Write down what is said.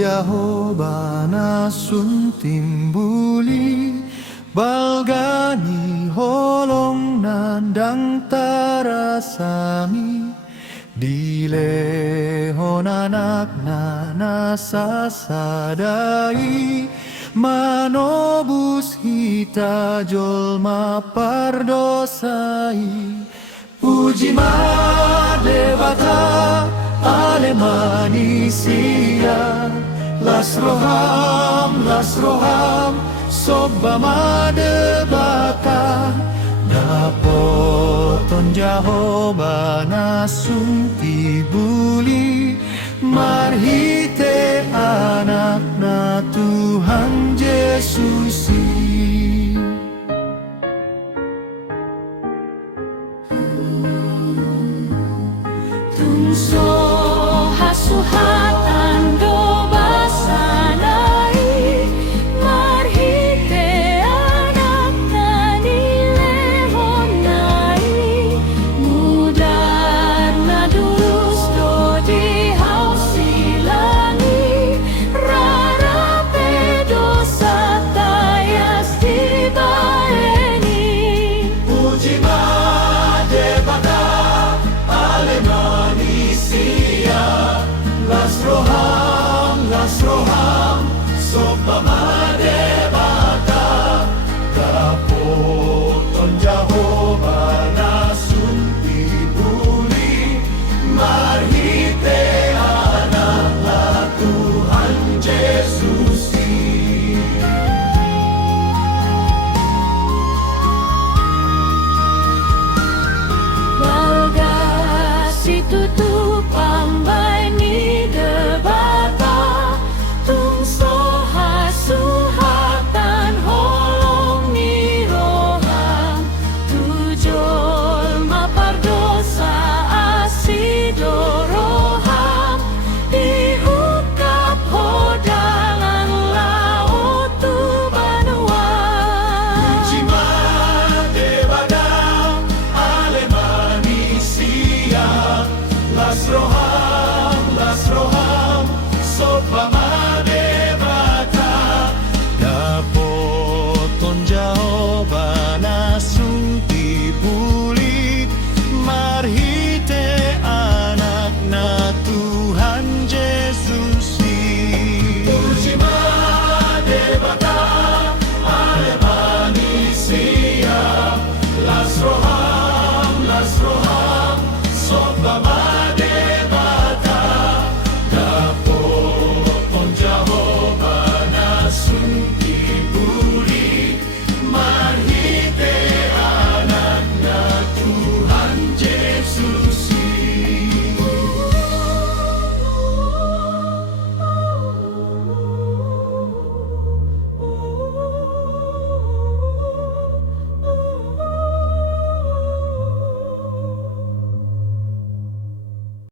Jehovah nasun timbuli balgani holong nandang tarasami dilehon anak na nasasadai manobus hita jolma pardosai. Puji madevata ale manisia lasroham sobba madevata dapoton Jehovah nasun tibuli marhite anak na Tuhan Yesusi. Tungso hasuhatan do basanai marhite anak na nilehon nai mudar na durus do di hausilani rarape dosa tayas di baeni. Puji madevata ale manisia lasroham sobba madevata dapoton Jehovah nasun tibuli marhite anak na Tuhan Yesusi. Balga situtu pambai ni debata tungso hasuhatan holong ni roham tujol mapardosa asido roham diukap hodangan laut tu banua. Puji madevata ale manisia lasroham sobba madevata dapoton Jehovah nasun tibuli marhite anak na Tuhan Yesusi. Puji madevata